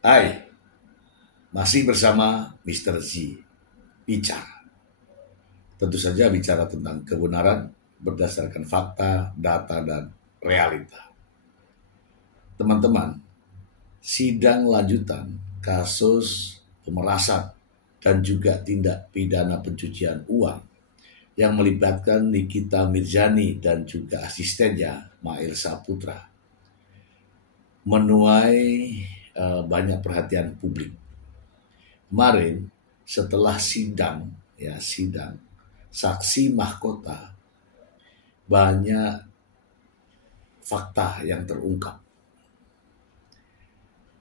Hai, masih bersama Mr. Z. Bicara. Tentu saja bicara tentang kebenaran berdasarkan fakta, data, dan realita. Teman-teman, sidang lanjutan kasus pemerasan dan juga tindak pidana pencucian uang yang melibatkan Nikita Mirzani dan juga asistennya Mail Saputra menuai banyak perhatian publik. Kemarin setelah sidang saksi mahkota, banyak fakta yang terungkap.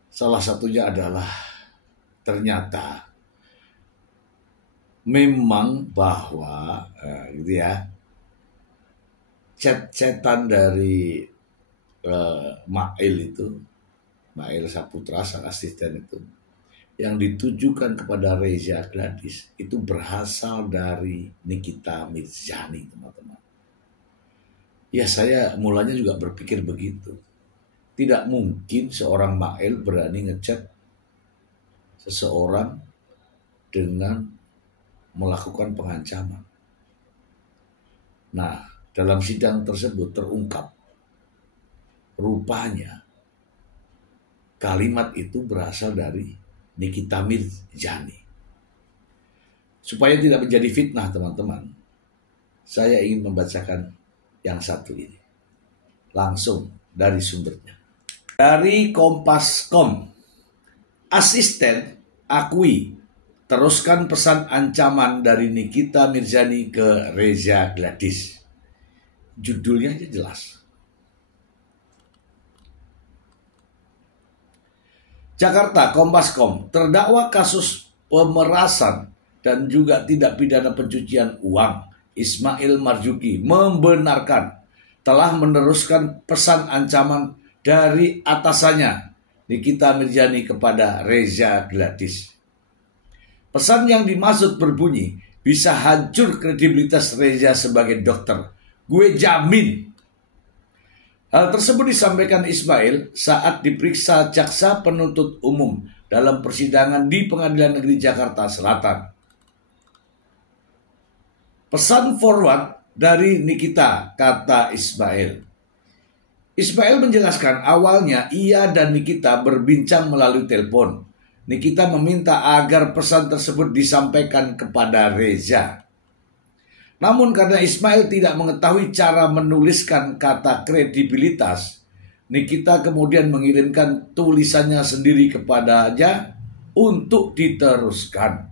Salah satunya adalah ternyata memang bahwa chat-chatan dari Mail Saputra, sang asisten itu, yang ditujukan kepada Reza Gladys itu berasal dari Nikita Mirzani, teman-teman. Ya, saya mulanya juga berpikir begitu. Tidak mungkin seorang Mail berani ngechat seseorang dengan melakukan pengancaman. Nah, dalam sidang tersebut terungkap rupanya kalimat itu berasal dari Nikita Mirzani. Supaya tidak menjadi fitnah, teman-teman, saya ingin membacakan yang satu ini langsung dari sumbernya. Dari Kompas.com, asisten akui teruskan pesan ancaman dari Nikita Mirzani ke Reza Gladys. Judulnya aja jelas. Jakarta, Kompas.com, terdakwa kasus pemerasan dan juga tindak pidana pencucian uang Ismail Marzuki membenarkan telah meneruskan pesan ancaman dari atasannya Nikita Mirzani kepada Reza Gladys. Pesan yang dimaksud berbunyi, bisa hancur kredibilitas Reza sebagai dokter. Gue jamin. Hal tersebut disampaikan Ismail saat diperiksa jaksa penuntut umum dalam persidangan di Pengadilan Negeri Jakarta Selatan. Pesan forward dari Nikita, kata Ismail. Ismail menjelaskan awalnya ia dan Nikita berbincang melalui telepon. Nikita meminta agar pesan tersebut disampaikan kepada Reza. Namun karena Ismail tidak mengetahui cara menuliskan kata kredibilitas, Nikita kemudian mengirimkan tulisannya sendiri kepadanya untuk diteruskan.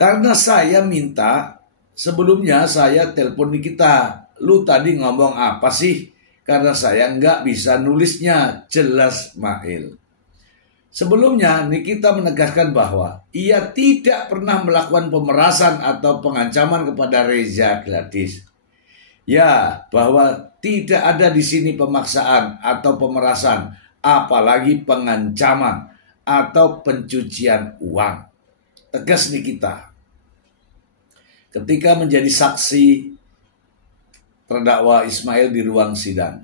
Karena saya minta, sebelumnya saya telepon Nikita, lu tadi ngomong apa sih? Karena saya nggak bisa nulisnya, jelas Mail. Sebelumnya, Nikita menegaskan bahwa ia tidak pernah melakukan pemerasan atau pengancaman kepada Reza Gladys. Ya, bahwa tidak ada di sini pemaksaan atau pemerasan, apalagi pengancaman atau pencucian uang. Tegas Nikita. Ketika menjadi saksi terdakwa Ismail di ruang sidang.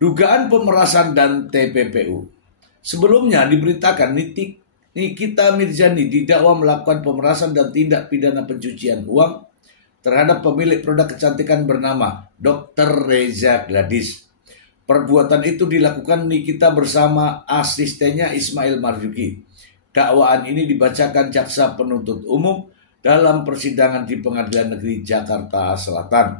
Dugaan pemerasan dan TPPU. Sebelumnya diberitakan Nikita Mirzani didakwa melakukan pemerasan dan tindak pidana pencucian uang terhadap pemilik produk kecantikan bernama Dr. Reza Gladys. Perbuatan itu dilakukan Nikita bersama asistennya Ismail Marzuki. Dakwaan ini dibacakan jaksa penuntut umum dalam persidangan di Pengadilan Negeri Jakarta Selatan.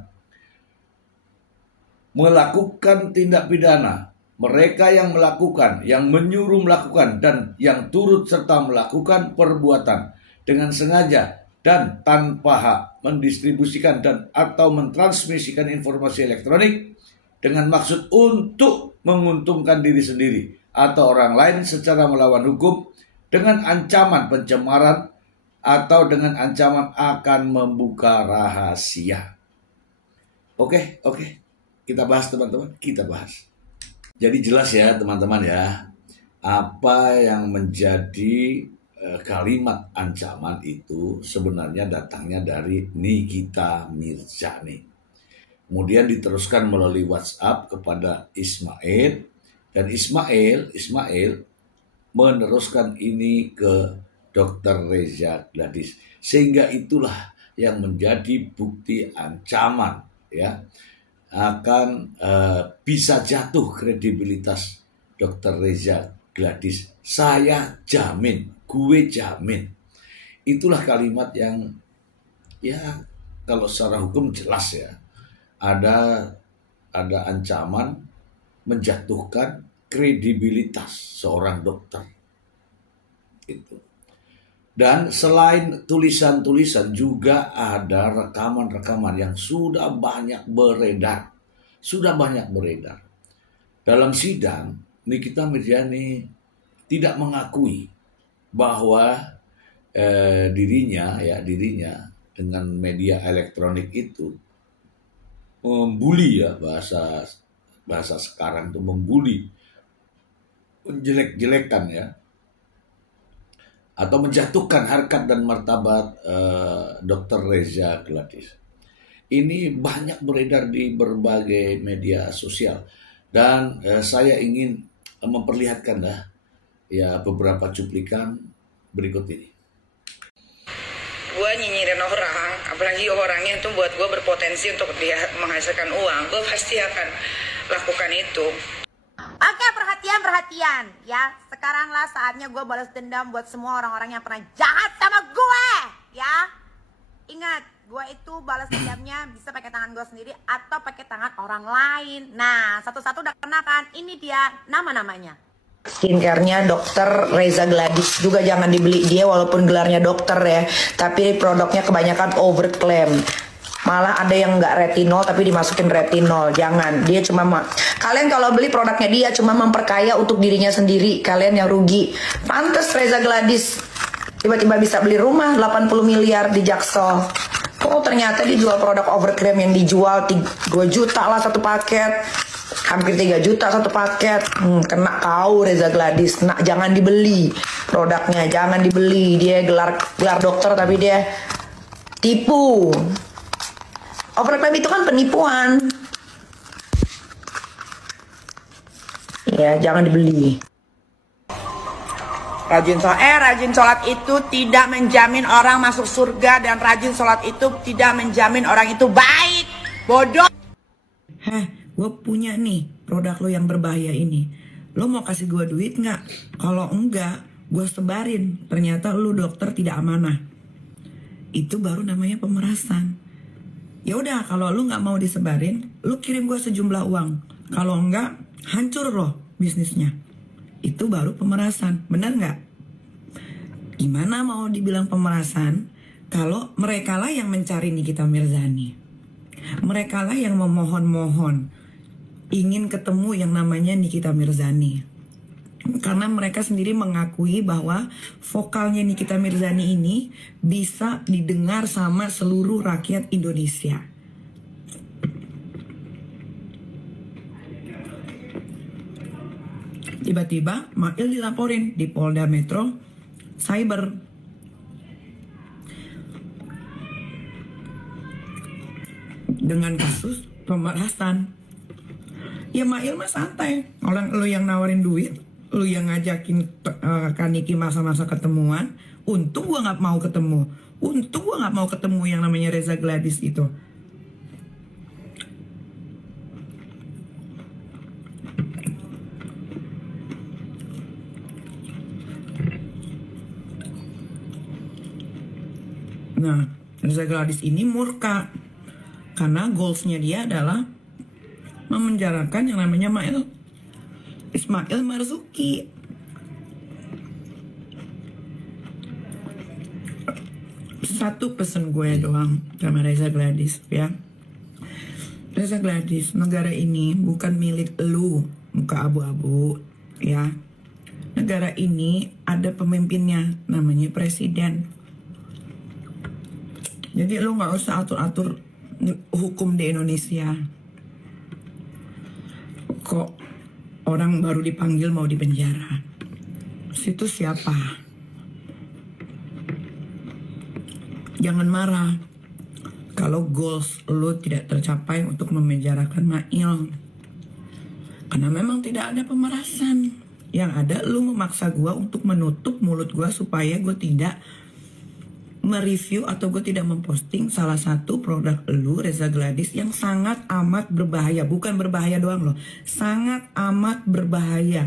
Melakukan tindak pidana. Mereka yang melakukan, yang menyuruh melakukan, dan yang turut serta melakukan perbuatan dengan sengaja dan tanpa hak mendistribusikan dan atau mentransmisikan informasi elektronik dengan maksud untuk menguntungkan diri sendiri atau orang lain secara melawan hukum dengan ancaman pencemaran atau dengan ancaman akan membuka rahasia. Oke, kita bahas teman-teman, kita bahas. Jadi jelas ya teman-teman ya, apa yang menjadi kalimat ancaman itu sebenarnya datangnya dari Nikita Mirzani. Kemudian diteruskan melalui WhatsApp kepada Ismail Dan Ismail meneruskan ini ke Dr. Reza Gladys, sehingga itulah yang menjadi bukti ancaman ya akan bisa jatuh kredibilitas Dr. Reza Gladys. Saya jamin, gue jamin. Itulah kalimat yang ya kalau secara hukum jelas ya ada ancaman menjatuhkan kredibilitas seorang dokter itu. Dan selain tulisan-tulisan juga ada rekaman-rekaman yang sudah banyak beredar. Dalam sidang, Nikita Mirzani tidak mengakui bahwa dirinya dengan media elektronik itu membuli ya, bahasa sekarang itu membuli, menjelek-jelekan ya, atau menjatuhkan harkat dan martabat Dr. Reza Gladys. Ini banyak beredar di berbagai media sosial dan saya ingin memperlihatkan ya beberapa cuplikan berikut ini. Gue nyinyirin orang, apalagi orangnya itu buat gue berpotensi untuk dia menghasilkan uang, gue pasti akan lakukan itu. Oke, perhatian ya. Sekaranglah saatnya gue balas dendam buat semua orang-orang yang pernah jahat sama gue ya. Ingat, gue itu balas dendamnya bisa pakai tangan gue sendiri atau pakai tangan orang lain. Nah, satu-satu udah kena kan. Ini dia nama-namanya. Skincare-nya Dr. Reza Gladys juga jangan dibeli, dia walaupun gelarnya dokter ya, tapi produknya kebanyakan overclaim. Malah ada yang nggak retinol tapi dimasukin retinol. Jangan, dia cuma kalian kalau beli produknya dia cuma memperkaya untuk dirinya sendiri, kalian yang rugi. Pantes Reza Gladys tiba-tiba bisa beli rumah 80 miliar di Jaksel. Oh ternyata dia jual produk overclaim yang dijual 2 juta lah satu paket, hampir 3 juta satu paket. Kena kau Reza Gladys, kena. Jangan dibeli produknya, jangan dibeli. Dia gelar dokter tapi dia tipu. Overclaim itu kan penipuan. Ya, jangan dibeli. Rajin sholat itu tidak menjamin orang masuk surga, dan rajin sholat itu tidak menjamin orang itu baik. Bodoh. Gue punya nih produk lo yang berbahaya ini. Lo mau kasih gue duit nggak? Kalau enggak, gue sebarin. Ternyata lo dokter tidak amanah. Itu baru namanya pemerasan. Ya udah, kalau lo nggak mau disebarin, lo kirim gue sejumlah uang. Kalau enggak, hancur lo bisnisnya. Itu baru pemerasan, benar nggak? Gimana mau dibilang pemerasan kalau mereka lah yang mencari Nikita Mirzani, mereka lah yang memohon-mohon ingin ketemu yang namanya Nikita Mirzani, karena mereka sendiri mengakui bahwa vokalnya Nikita Mirzani ini bisa didengar sama seluruh rakyat Indonesia. Tiba-tiba Mail dilaporin di Polda Metro Cyber. Dengan kasus pemerasan. Ya Mail mah santai. Orang lu yang nawarin duit, lu yang ngajakin Kaniki masa-masa ketemuan. Untung gua nggak mau ketemu. Untung gua nggak mau ketemu yang namanya Reza Gladys itu. Nah, Reza Gladys ini murka karena goalsnya dia adalah memenjarakan yang namanya Ismail Marzuki. Satu pesan gue doang sama Reza Gladys ya. Reza Gladys, negara ini bukan milik lu, muka abu-abu ya. Negara ini ada pemimpinnya, namanya presiden. Jadi lu gak usah atur-atur hukum di Indonesia. Kok orang baru dipanggil mau dipenjara? Situ siapa? Jangan marah kalau goals lu tidak tercapai untuk memenjarakan Mail. Karena memang tidak ada pemerasan. Yang ada lu memaksa gue untuk menutup mulut gue supaya gue tidak mereview atau gue tidak memposting salah satu produk lu, Reza Gladys, yang sangat amat berbahaya. Bukan berbahaya doang loh, sangat amat berbahaya.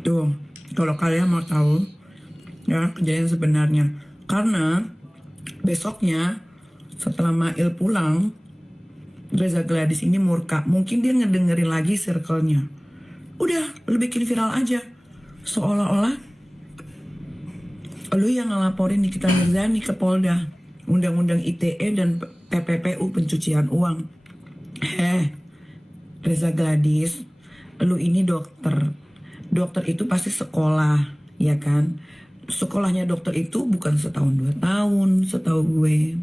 Tuh, kalau kalian mau tahu ya kejadian sebenarnya. Karena besoknya setelah Mail pulang, Reza Gladys ini murka. Mungkin dia ngedengerin lagi circle-nya. Udah, lu bikin viral aja. Seolah-olah lu yang ngelaporin Nikita Mirzani ke Polda. Undang-undang ITE dan PPPU pencucian uang. Reza Gladys, lu ini dokter. Dokter itu pasti sekolah, ya kan? Sekolahnya dokter itu bukan setahun 2 tahun, setahu gue.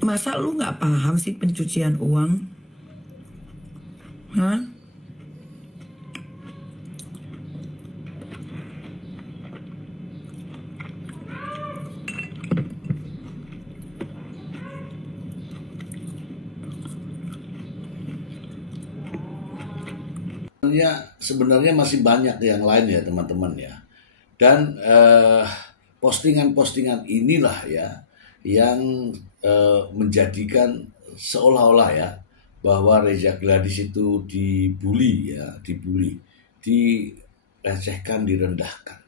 Masa lu gak paham sih pencucian uang? Hah? Sebenarnya masih banyak yang lain ya teman-teman ya. Dan postingan-postingan inilah ya yang menjadikan seolah-olah ya bahwa Reza Gladys itu dibully, direcehkan, direndahkan.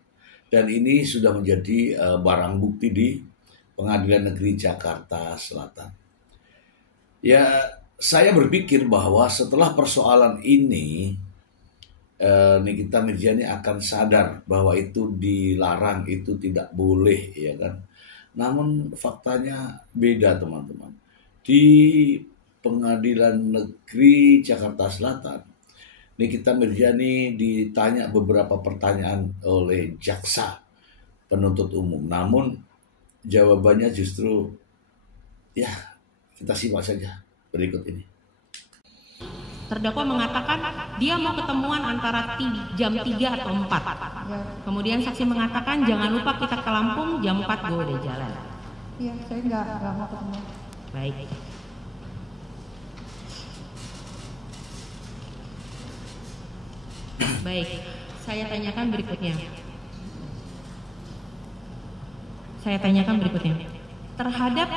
Dan ini sudah menjadi barang bukti di Pengadilan Negeri Jakarta Selatan. Ya, saya berpikir bahwa setelah persoalan ini Nikita Mirzani akan sadar bahwa itu dilarang, itu tidak boleh, ya kan. Namun faktanya beda teman-teman. Di Pengadilan Negeri Jakarta Selatan, Nikita Mirzani ditanya beberapa pertanyaan oleh jaksa penuntut umum. Namun jawabannya justru ya kita simak saja berikut ini. Terdakwa mengatakan dia mau ketemuan antara jam 3 atau 4. Kemudian saksi mengatakan jangan lupa kita ke Lampung jam 4 gue udah jalan. Iya, saya nggak mau ketemu. Baik. Baik, saya tanyakan berikutnya. Terhadap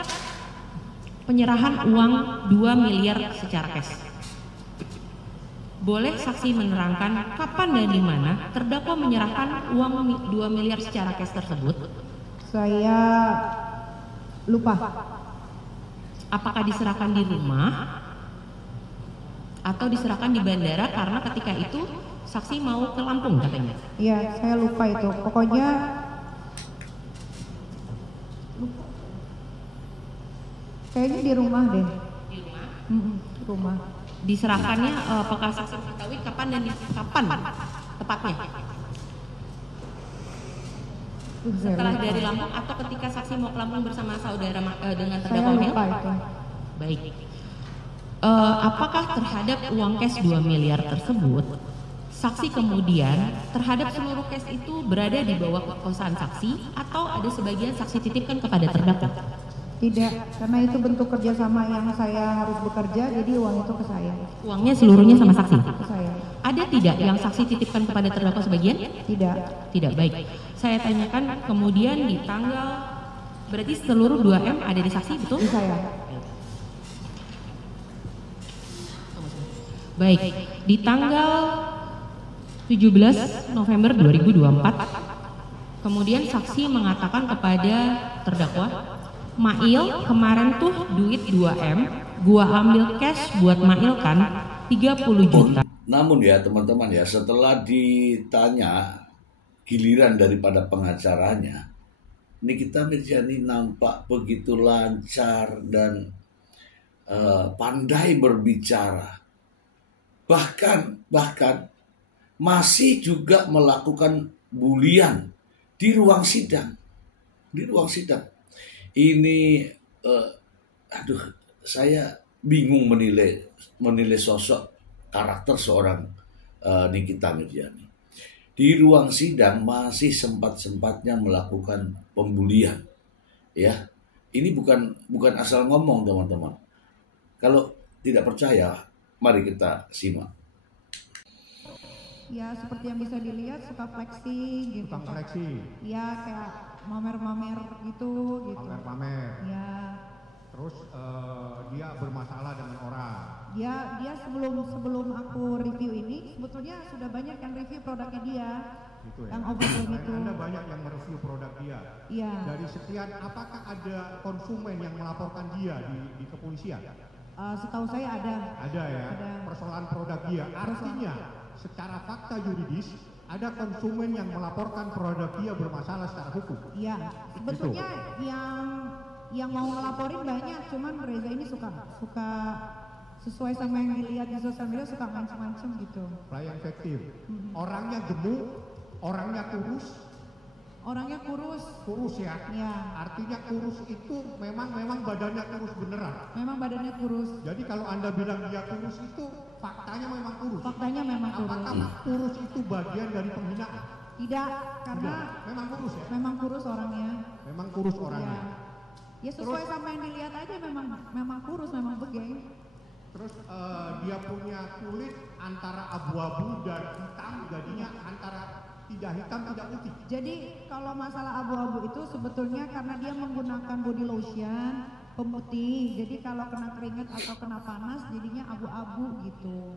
penyerahan uang 2 miliar secara cash. Boleh saksi menerangkan kapan dan di mana terdakwa menyerahkan uang 2 miliar secara cash tersebut? Saya lupa. Apakah diserahkan di rumah atau diserahkan di bandara karena ketika itu saksi mau ke Lampung katanya? Iya, saya lupa itu. Pokoknya lupa. Kayaknya di rumah deh. Di rumah? Rumah. Diserahkannya apakah saksi mengetahui kapan tepatnya? Setelah dari Lampung atau ketika saksi mau ke Lampung bersama saudara dengan terdakwa Mel? Saya lupa itu. Baik. Apakah terhadap uang cash 2 miliar tersebut saksi kemudian terhadap seluruh cash itu berada di bawah kekuasaan saksi atau ada sebagian saksi titipkan kepada terdakwa? Tidak, karena itu bentuk kerjasama yang saya harus bekerja, jadi uang itu ke saya. Uangnya seluruhnya sama saksi? Ke saya. Ada tidak yang saksi titipkan kepada terdakwa sebagian? Tidak. Tidak, baik. Saya tanyakan kemudian di tanggal, berarti seluruh 2M ada di saksi, betul? Di saya. Baik, di tanggal 17 November 2024, kemudian saksi mengatakan kepada terdakwa, Mail kemarin tuh duit 2M, gua ambil cash buat Mail kan 30 juta. Namun ya teman-teman ya, setelah ditanya giliran daripada pengacaranya, Nikita Mirzani nampak begitu lancar dan pandai berbicara. Bahkan masih juga melakukan bulian di ruang sidang. Ini saya bingung menilai sosok karakter seorang Nikita Mirzani. Di ruang sidang masih sempat-sempatnya melakukan pembulian Ya, ini bukan asal ngomong teman-teman. Kalau tidak percaya, mari kita simak. Ya seperti yang bisa dilihat suka flexing gitu. Tukang flexing. Ya kayak mamer-mamer gitu. Pamer-pamer. Ya. Terus dia bermasalah dengan orang. Dia sebelum aku review ini sebetulnya sudah banyak yang review produknya dia. Gitu ya. Yang overclaim itu. Anda banyak yang mereview produk dia. Iya. Dari sekian, apakah ada konsumen yang melaporkan dia di kepolisian? Setahu saya ada. Ada ya. Ada. Persoalan produk dia. Artinya secara fakta yuridis ada konsumen yang melaporkan produk dia bermasalah secara hukum. Iya. Sebetulnya yang mau ngelaporin banyak, cuman Reza ini suka sesuai sama yang dilihat di sosial media, suka ngancem-ngancem gitu. Pelayan efektif. Orangnya gemuk, orangnya kurus. Orangnya kurus. Kurus ya. Iya. Artinya kurus itu memang badannya kurus beneran. Memang badannya kurus. Jadi kalau Anda bilang dia kurus itu faktanya memang kurus. Faktanya memang kurus. Apakah kurus itu bagian dari penghinaan? Tidak, karena Memang kurus ya. memang kurus orangnya. Memang kurus orangnya. Ya sesuai sama yang dilihat aja memang kurus, memang begeng. Terus dia punya kulit antara abu-abu dan hitam, jadinya antara tidak hitam tidak putih. Jadi kalau masalah abu-abu itu sebetulnya karena dia menggunakan body lotion pemutih. Jadi kalau kena keringat atau kena panas jadinya abu-abu gitu.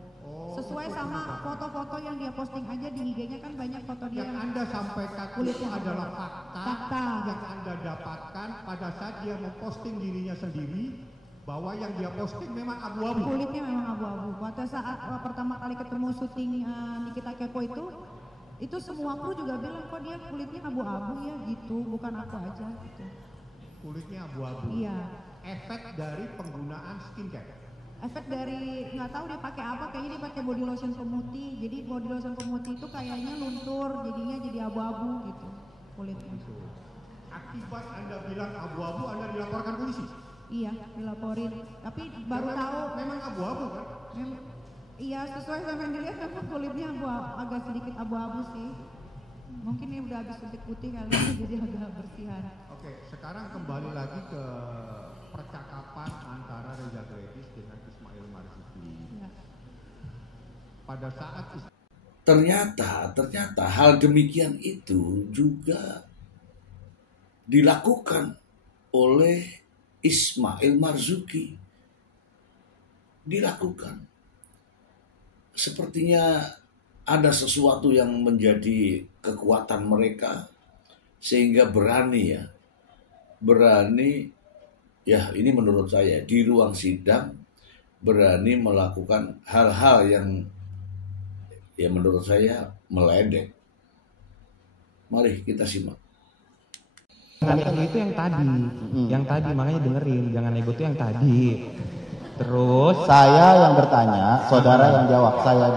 Sesuai sama foto-foto yang dia posting aja di IG-nya, kan banyak foto dia Yang Anda sampaikan itu kulitnya adalah fakta. fakta yang Anda dapatkan pada saat dia memposting dirinya sendiri, bahwa yang dia posting memang abu-abu. Kulitnya memang abu-abu. Pada saat pertama kali ketemu syuting Nikita Kepo itu semua kru juga bilang kok dia kulitnya abu-abu ya gitu, bukan aku aja gitu. Kulitnya abu-abu. Iya. Efek dari penggunaan skincare. Efek dari nggak tahu dia pakai apa, kayaknya dia pakai body lotion pemutih. Jadi body lotion pemutih itu kayaknya luntur, jadinya jadi abu-abu gitu kulitnya. Akibat Anda bilang abu-abu, Anda dilaporkan polisi. Iya, dilaporin. Tapi baru tahu memang abu-abu kan? Iya, sesuai sama yang dilihat memang kulitnya agak sedikit abu-abu sih. Mungkin ini udah habis suntik putih kali ini jadi agak bersihan. Oke, sekarang kembali lagi ke percakapan antara Reza Gladys dengan Ismail Marzuki. Ya. Pada saat Ternyata hal demikian itu juga dilakukan oleh Ismail Marzuki. Dilakukan. Sepertinya ada sesuatu yang menjadi kekuatan mereka sehingga berani ya ini menurut saya di ruang sidang berani melakukan hal-hal yang ya menurut saya meledek. Mari kita simak. Ego itu yang tadi makanya dengerin, jangan ego itu yang tadi. Terus saya yang bertanya, saudara yang jawab. Saya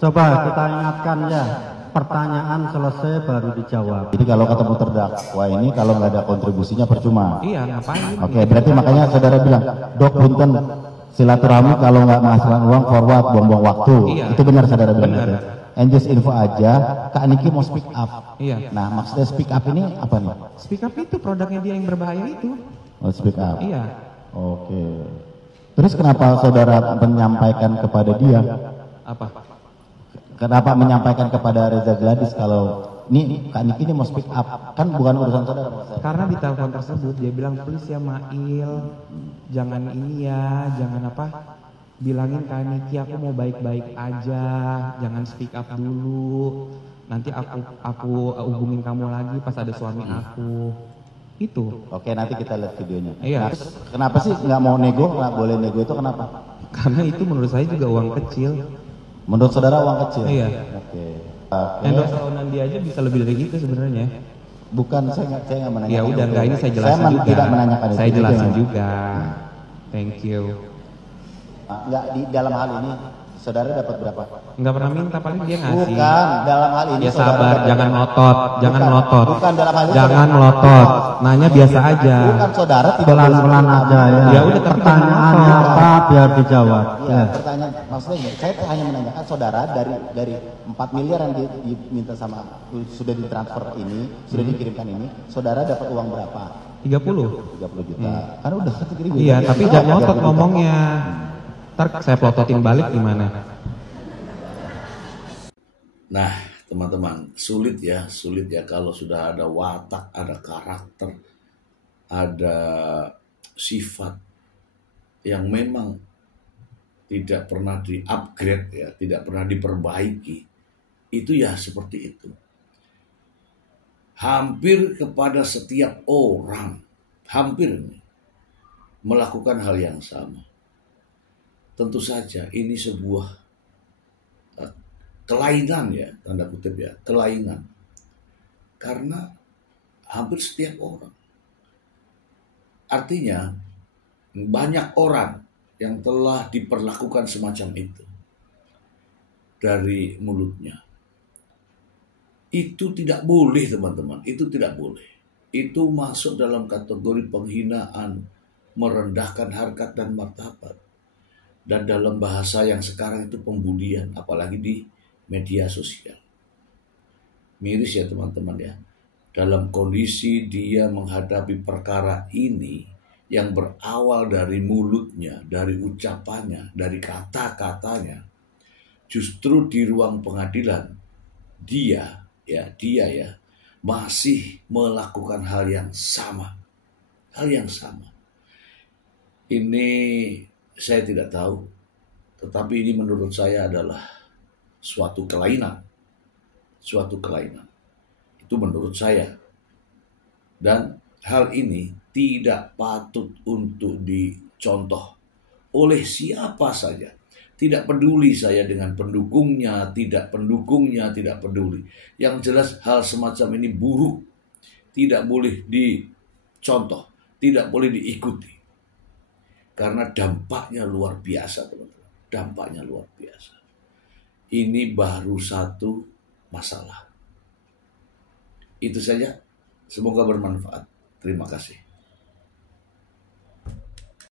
coba kita ingatkan ya, pertanyaan selesai baru dijawab. Jadi kalau ketemu terdakwa ini kalau nggak ada kontribusinya percuma. Iya, ngapain? Oke, berarti makanya saudara bilang, Dok punten silaturahmi kalau nggak masalah uang forward buang-buang waktu. Iya. Itu benar saudara bilang. Benar. Gitu. And just info aja, Kak Niki mau speak up. Iya. Nah, maksudnya speak up ini apa nih? Speak up itu produknya dia yang berbahaya itu. Oh, speak up. Iya. Oke. Terus kenapa saudara menyampaikan kepada dia? Apa? Kenapa menyampaikan kepada Reza Gladys kalau ini Kak Niki ini mau speak up? Kan bukan urusan saudara. Karena di telepon tersebut dia bilang, please ya Mail, jangan ini ya, jangan apa, bilangin Kak Niki aku mau baik-baik aja, jangan speak up dulu, nanti aku hubungin kamu lagi pas ada suami aku. Itu. Oke, nanti kita lihat videonya. Iya. Nah, kenapa sih nggak mau nego, nggak boleh nego itu kenapa? Karena itu menurut saya juga uang kecil. Menurut saudara uang kecil? Iya. Oke. Endorse tahunan dia aja bisa lebih dari itu sebenarnya. Bukan, saya nggak menanyakan. Ya udah, enggak, ini saya jelasin saya juga. Tidak menanyakan itu. Saya jelasin juga. Thank you. Enggak, di dalam hal ini saudara dapat berapa? Nggak pernah minta, paling dia ngasih. Bukan, dalam hal ini Ya saudara sabar, dapat jangan berapa? melotot, jangan Bukan, melotot. bukan dalam hal ini Jangan saudara- melotot. Nanya biasa aja. Bukan, saudara tidak Pelan-pelan boleh- aja ya. Ya udah, tapi pertanyaannya jangan apa biar dijawab. Ya, Ya. pertanyaan maksudnya gini, saya hanya menanyakan saudara dari 4 miliar yang diminta sama sudah ditransfer ini, sudah dikirimkan ini, saudara dapat uang berapa? 30. 30 juta. Kan udah kekirim. Iya, tapi jangan ngotot ngomongnya. Ntar saya pelototin balik gimana? Nah, teman-teman, sulit ya kalau sudah ada watak, ada karakter, ada sifat yang memang tidak pernah di-upgrade ya, tidak pernah diperbaiki. Itu ya seperti itu. Hampir kepada setiap orang, hampir melakukan hal yang sama. Tentu saja ini sebuah kelainan ya, tanda kutip ya, kelainan. Karena hampir setiap orang. Artinya banyak orang yang telah diperlakukan semacam itu dari mulutnya. Itu tidak boleh teman-teman, itu tidak boleh. Itu masuk dalam kategori penghinaan, merendahkan harkat dan martabat. Dan dalam bahasa yang sekarang itu pembulian, apalagi di media sosial. Miris ya teman-teman ya. Dalam kondisi dia menghadapi perkara ini yang berawal dari mulutnya, dari ucapannya, dari kata-katanya, justru di ruang pengadilan dia masih melakukan hal yang sama. Hal yang sama. Ini saya tidak tahu, tetapi ini menurut saya adalah suatu kelainan. Suatu kelainan. Itu menurut saya. Dan hal ini tidak patut untuk dicontoh oleh siapa saja. Tidak peduli saya dengan pendukungnya, tidak pendukungnya, tidak peduli. Yang jelas hal semacam ini buruk. Tidak boleh dicontoh, tidak boleh diikuti. Karena dampaknya luar biasa, teman-teman. Dampaknya luar biasa. Ini baru satu masalah. Itu saja. Semoga bermanfaat. Terima kasih.